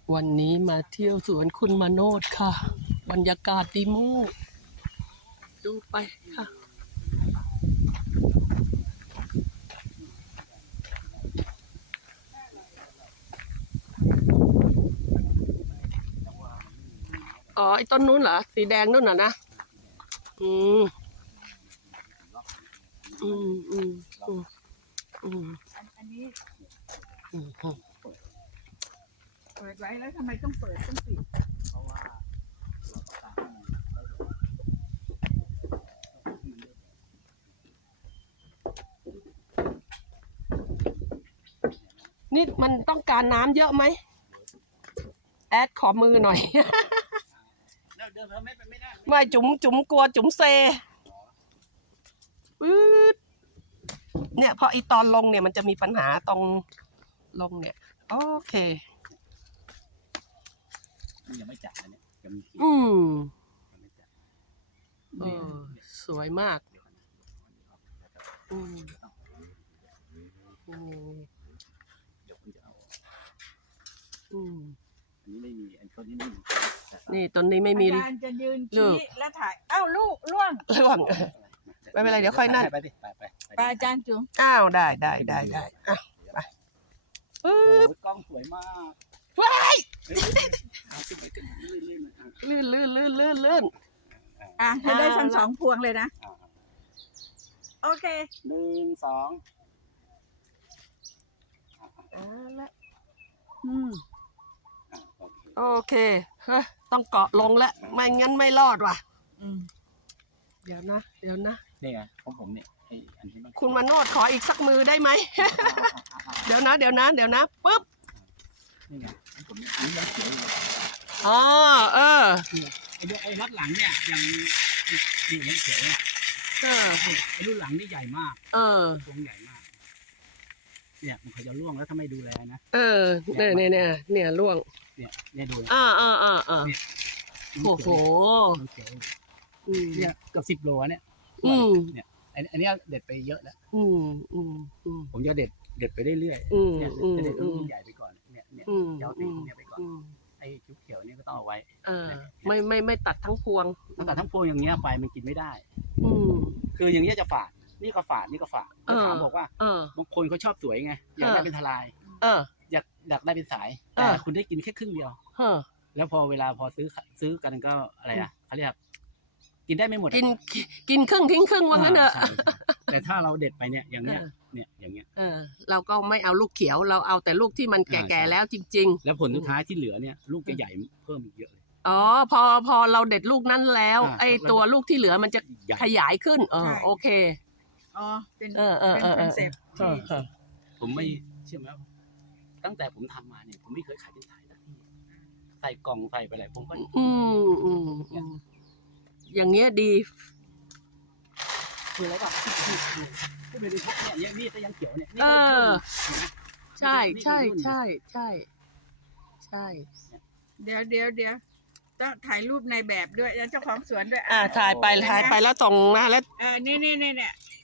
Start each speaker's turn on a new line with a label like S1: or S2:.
S1: วันนี้มาเที่ยวสวนคุณมาโนดค่ะบรรยากาศดีมากดูไปค่ะอ๋อไอ้ต้นนู้นเหรอสีแดงนู่นน่ะนะอืมอืมอืมอืมอืม
S2: อันนี้
S1: อืม
S2: เปิดไว้แล้วทำไมต้องเปิดต้องปิด
S3: เพราะว่าเราต้องการให้มันได้ผล
S1: นี่มันต้องการน้ำเยอะไหมแอดขอมือหน่อย
S3: เดินไม่ได้
S1: ไม่จุ๋มกลัวจุ๋มเซปื๊ดเนี่ยพออีตอนลงเนี่ยมันจะมีปัญหาตรงลงเนี่ยโอเค
S3: มันยังไม่จัดนะเนี่ยยังมี
S1: อืม
S3: ยังไม่จัด
S1: สวยมากอืม
S3: เดี๋ยวคุณจะเอา
S1: อืม
S3: อันนี้ไม่มีอันต้นนี้ไม่มี
S1: นี่ต้นนี้ไม่มี
S2: อาจารย์จะยืนชี้แล้วถ่ายอ้าวลูกล่วง
S1: ไม่เป็นไรเดี๋ยวค่อยนั่น
S3: ไป
S2: อาจารย์จุ๋ม
S1: อ้าวได้อ่ะไปปึ๊บ
S3: กล้องสวยมาก
S1: ว้าย
S3: ลื่น
S1: ลื่น
S2: ให้ได้ทั้ง2 พวงเลยนะโอเค
S3: 1 2
S1: โอเคเฮ้ยต้องเกาะลงแล้วไม่งั้นไม่รอดว่ะเดี๋ยวนะ
S3: นี่ไงของผมเนี่ยไอ้อันที่มัน
S1: คุณมาโนดขออีกสักมือได้ไหม เดี๋ยวนะปึ๊บ
S3: นี่ไงผมอันนี้ยังเขียวอยู่
S1: อ๋อ
S3: ไอ้รถหลังเนี่ยยังเขียวเนี่ยไอ้รุ่นหลังนี่ใหญ่มากพวงใหญ่มากเนี่ยมันเขาจะร่วงแล้วถ้าไม่ดูแลนะ
S1: เนี่ยร่วง
S3: เนี่ยดู
S1: โอ้โห
S3: เนี่ยเกือบ10 โลเนี่ยเนี่ยอันนี้เด็ดไปเยอะแล้วผมจะเด็ดไปเรื่อยๆเนี่ยจะเด็ดรุ่นใหญ่ไปก่อนเนี่ยเจ้าตีเนี่ยไปก่อนไอ้ชุบเขียวนี่ก็ต้องเอาไว้
S1: ไม่ตัดทั้งพวง
S3: ตั้งแต่ทั้งพวงอย่างเงี้ยไฟมันกินไม่ได้คืออย่างเงี้ยจะฝาดนี่ก็ฝาดถามบอกว่าบางคนเขาชอบสวยไงอยากได้เป็นทลายอยากได้เป็นสายแต่คุณได้กินแค่ครึ่งเดียวแล้วพอเวลาซื้อกันก็อะไรอ่ะเขาเรียกกินได้ไม่หมด
S1: กินครึ่งทิ้งครึ่งว่างั้นเถอะ
S3: แต่ถ้าเราเด็ดไปเนี่ยอย่างเงี้ยอย่างเงี้ย
S1: เราก็ไม่เอาลูกเขียวเราเอาแต่ลูกที่มันแก่ๆแล้วจริงๆ
S3: แล้วผลสุดท้ายที่เหลือเนี่ยลูกจะใหญ่เพิ่มอีกเยอะเลย
S1: อ๋อพอเราเด็ดลูกนั้นแล้วไอ้ตัวลูกที่เหลือมันจะขยายขึ้นโอเค
S2: อ๋อเป็นคอนเซ็ปต์
S3: ผมไม่เชื่อไหมตั้งแต่ผมทำมาเนี่ยผมไม่เคยขายเป็นสายสักทีใส่กล่องใส่ไปอะไรผมก็
S1: อย่างเงี้ยดี
S3: คืออะไรแบบที่ไปดูพวกเนี่ยมีดก็ยังเขียวเนี่ย
S1: ใช่
S2: เดี๋ยวต้องถ่ายรูปในแบบด้วยแล้วเจ้าของสวนด้วย
S1: ถ่ายไปแล้วส่งมาแล้ว
S2: นี่